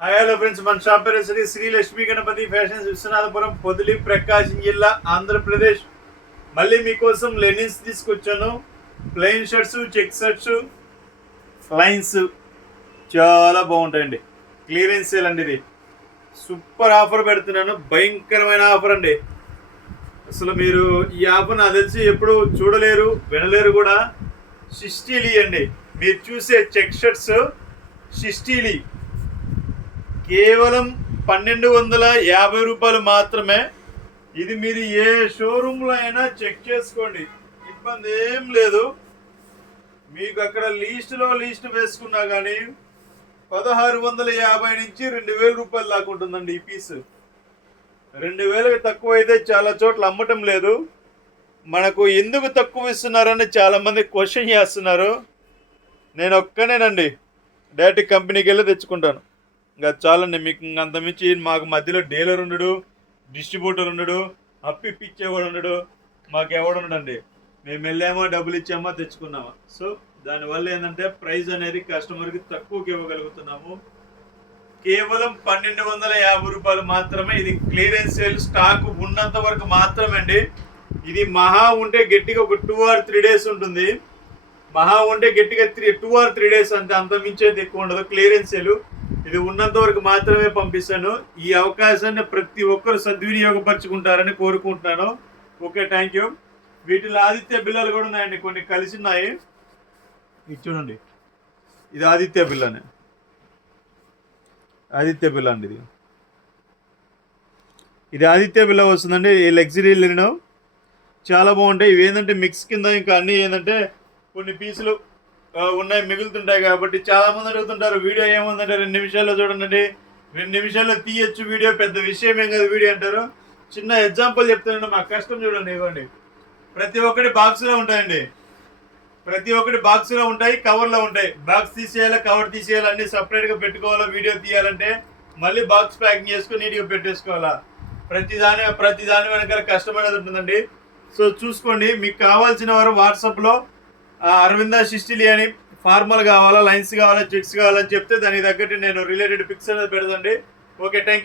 Hello friends, మన shop పేరు Shri Lakshmi Ganapathi fashions, Vishwanathapuram, Podili, Prakasam జిల్లా, ఆంధ్రప్రదేశ్. మళ్ళీ మీకోసం లెనిన్స్ తీసుకొచ్చాను. Plain shirts, check shirts, lines చాలా బాగుంటాయండి. క్లియరెన్స్ సేల్ అండి. ఇది సూపర్ ఆఫర్ పెడుతున్నాను, భయంకరమైన ఆఫర్ అండి. అసలు మీరు ఈ ఆఫర్ నాకు తెలిసి ఎప్పుడు చూడలేరు, వినలేరు కూడా. షిస్టీలీ అండి, మీరు చూసే చెక్ షర్ట్స్ షిస్టీలీ కేవలం 1250 రూపాయలు మాత్రమే. ఇది మీరు ఏ షోరూంలో అయినా చెక్ చేసుకోండి, ఇబ్బంది ఏం లేదు. మీకు అక్కడ లీస్ట్ వేసుకున్నా కానీ 1650 నుంచి 2000 రూపాయలు దాకా ఉంటుందండి ఈ పీస్. 2000కి తక్కువ అయితే చాలా చోట్ల అమ్మటం లేదు. మనకు ఎందుకు తక్కువ ఇస్తున్నారని చాలామంది క్వశ్చన్ చేస్తున్నారు. నేను ఒక్కనేనండి, డైరెక్ట్ కంపెనీకి వెళ్ళి తెచ్చుకుంటాను. ఇంకా చాలండి, మీకు అంతమించి మాకు మధ్యలో డీలర్ ఉండడు, డిస్ట్రిబ్యూటర్ ఉండడు, అప్పిచ్చేవాడు ఉండడు, మాకు ఎవడు ఉండడండి. మేము వెళ్ళామో డబ్బులు ఇచ్చామో తెచ్చుకున్నామా. సో దానివల్ల ఏంటంటే ప్రైస్ అనేది కస్టమర్కి తక్కువకి ఇవ్వగలుగుతున్నాము. కేవలం 1250 రూపాయలు మాత్రమే. ఇది క్లియరెన్స్ సేల్, స్టాక్ ఉన్నంత వరకు మాత్రమే అండి. ఇది మహా ఉంటే గట్టిగా ఒక 2 or 3 days ఉంటుంది. మహా ఉంటే గట్టిగా 2 or 3 days అంతే, అంత మించేది ఎక్కువ ఉండదు. క్లియరెన్స్ సేల్ ఇది ఉన్నంత వరకు మాత్రమే పంపిస్తాను. ఈ అవకాశాన్ని ప్రతి ఒక్కరు సద్వినియోగపరుచుకుంటారని కోరుకుంటున్నాను. Okay, thank you. వీటిలో ఆదిత్య బిల్లలు కూడా ఉన్నాయండి, కొన్ని కలిసి ఉన్నాయి. ఇది చూడండి, ఇది ఆదిత్య బిల్లనే, ఆదిత్య బిల్ల అండి. ఇది ఆదిత్య బిల్ల వస్తుందండి. ఈ లగ్జరీ లినెన్ చాలా బాగుంటాయి. ఇవి ఏంటంటే మిక్స్ కింద ఇంకా అన్నీ ఏంటంటే కొన్ని పీసులు ఉన్నాయి, మిగులుతుంటాయి. కాబట్టి చాలా మంది అడుగుతుంటారు వీడియో ఏముందంటే 2 నిమిషాల్లో చూడండి, 2 నిమిషాల్లో తీయచ్చు వీడియో, పెద్ద విషయం ఏం కాదు వీడియో అంటారు. చిన్న ఎగ్జాంపుల్ చెప్తానండి, మా కష్టం చూడండి. ఇవ్వండి, ప్రతి ఒక్కటి బాక్స్లో ఉంటాయండి, ప్రతి ఒక్కటి బాక్స్లో ఉంటాయి, కవర్లో ఉంటాయి. బాక్స్ తీసేయాలి, కవర్ తీసేయాలి, అన్ని సపరేట్గా పెట్టుకోవాలా. వీడియో తీయాలంటే మళ్ళీ బాక్స్ ప్యాకింగ్ చేసుకుని నీట్గా పెట్టేసుకోవాలా. ప్రతిదాని వెనకాల కష్టం అనేది ఉంటుందండి. సో చూసుకోండి, మీకు కావాల్సిన వారు వాట్సాప్లో అరవింద షిస్టిలీ అని ఫార్మల్ కావాలా, లైన్స్ కావాలా, చెక్స్ కావాలని చెప్తే దానికి తగ్గట్టు నేను రిలేటెడ్ పిక్స్ అనేది పెడదండి. Okay, thank you.